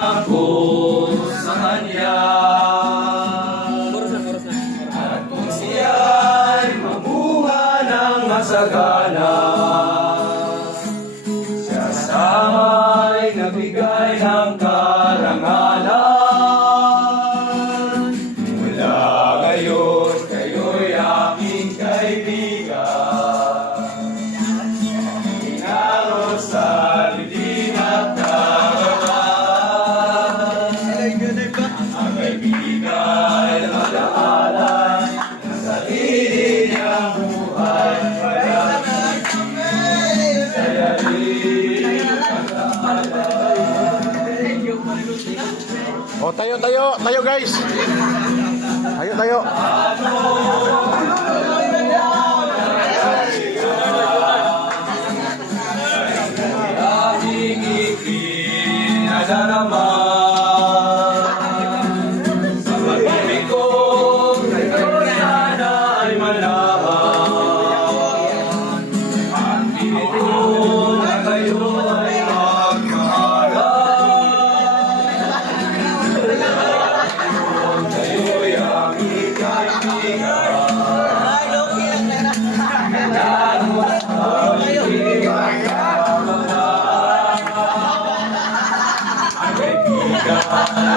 ako sa kanya. At kung siya'y mabuha ng masagana, siya sa'y nabigay ng karangalan. Mula ngayon, kayo'y aking kaibigan. O, tayo, tayo, tayo guys. Tayo, tayo.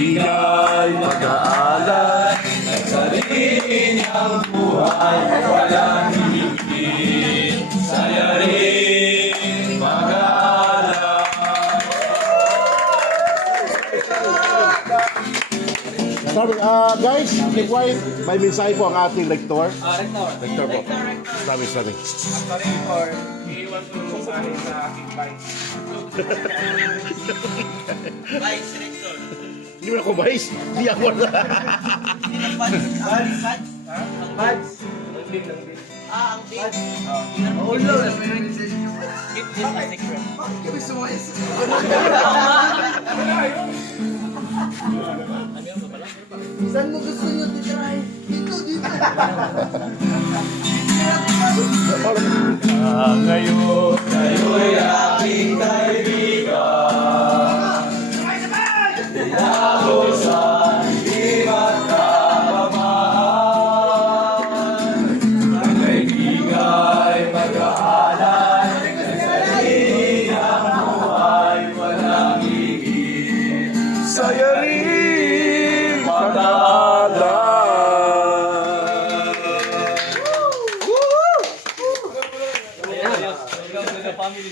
kaibigan mag-aalay Ng sarili niyang buhay Walang higit Saya rin mag-aalay Sorry, ah, guys, keep quiet. May mensahe po ang ating lektor. Ah, rector. Lektor po. Sabi, sabi. Ako rin for iiwan ko mensahe sa aking bike. Bike, rector. Hindi na ako mais. Hindi ako na. Ha? Ang buds? Ang big. Ah, ang big? Oh, Lord. Keep this a secret. Saan mo gusto nyo titirahin? Dito, dito. Ah, ngayon kayo'y aking kaibigan